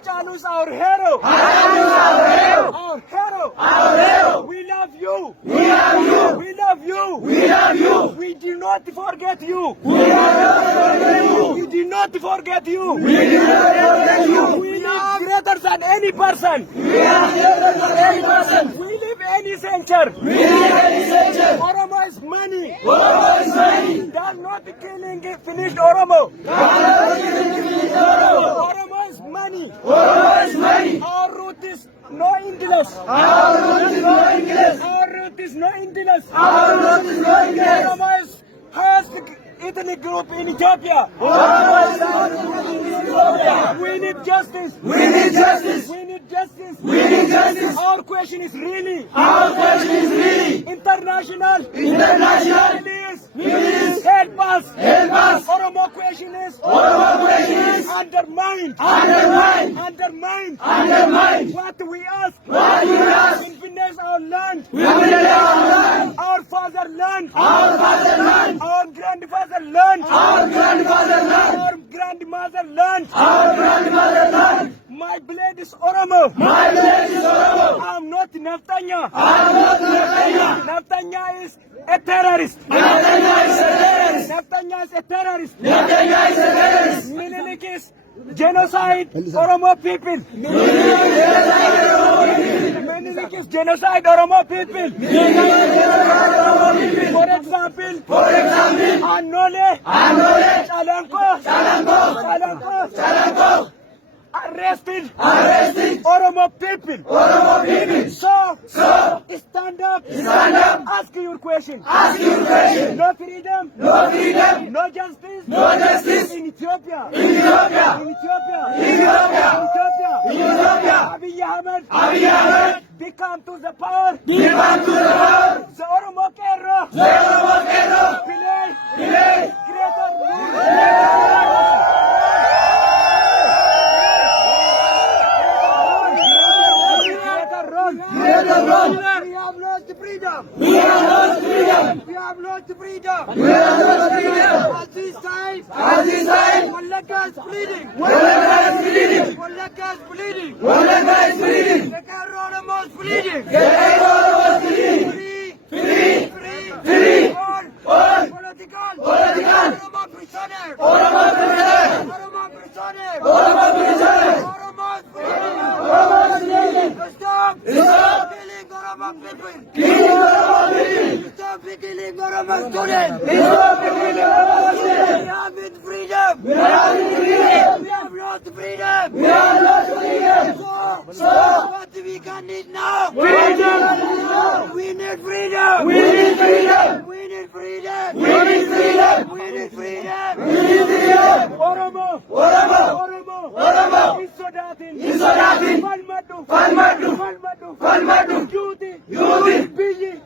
Hachalu is our hero. Hachalu is our hero. Our hero. Our hero. We love you. We love you. We love you. We love you. We do not forget you. We do not forget you. We do not forget you. We do not forget you. We live greater than any person. We are greater than any person. We live any center. We live any center. Oromo is money. Oromo is money. Does not killing finished Oromo. Oromo is money. Oromo is money. Our root is no English. Our root is no English. Our root is no English. Our root is no English. Oromo is highest ethnic group in Ethiopia. Oromo is not in Ethiopia. We need justice. We need justice. We need justice. We need justice. Our question is really Our question is really international. international. Please help us. Help us. Oromo question is Oromo question is undermined. undermined. Undermined. Undermined. What we ask. What we ask. Independence our land. We will let our land. Our fatherland. Our fatherland. Our grandfather land. Our grandfather land. Our grandmother land. Our grandmother land. My blood is Oromo. My village is Oromo. I'm not Naftanya. I'm not Naftanya. Naftanya is a terrorist. Naftanya is a terrorist. Naftanya is a terrorist. Naftanya is a terrorist. Minilik is genocide Oromo people. Minilik is genocide Oromo people. For example, Anole, Chalanko, arrested Oromo people. Oromo people. So, So, stand up, stand up. ask your question. Ask your question. No freedom, No freedom. no justice, No justice. in Ethiopia. In Ethiopia. In Ethiopia. In Ethiopia. In Ethiopia. In Ethiopia. Abiy Ahmed. Abiy Ahmed. Become to the power. Give back to the power. The Oromo Kero. The Oromo Kero. Play. Play. Greater rule. Greater role. We have lost freedom. We have lost freedom. We have lost freedom. We have lost freedom. At this time, At this time, Wallaka is bleeding. Wallaka is bleeding. Wallaka is bleeding. Wallaka is bleeding. The Oromo is bleeding. The Oromo is bleeding. Free. Free. Free. All. Political. Political. Oromo prisoner. Oromo prisoner. Oromo prisoner. Oromo prisoner. Oromo is bleeding. Oromo is bleeding. Stop. Stop. Killing Oromo people. Killing Oromo people. Stop killing Oromo students. Stop killing Oromo students. We have it freedom. We have freedom. We have lost freedom. We have lost freedom. So what we can need now? Freedom. We need freedom. We need freedom. We need freedom. We need freedom. We need freedom. We need freedom. Oromo. Oromo. Oromo. Oromo. Isodatin. Isodatin. Falmadu. Falmadu. Falmadu. Falmadu. Juti. Juti. Biyyi.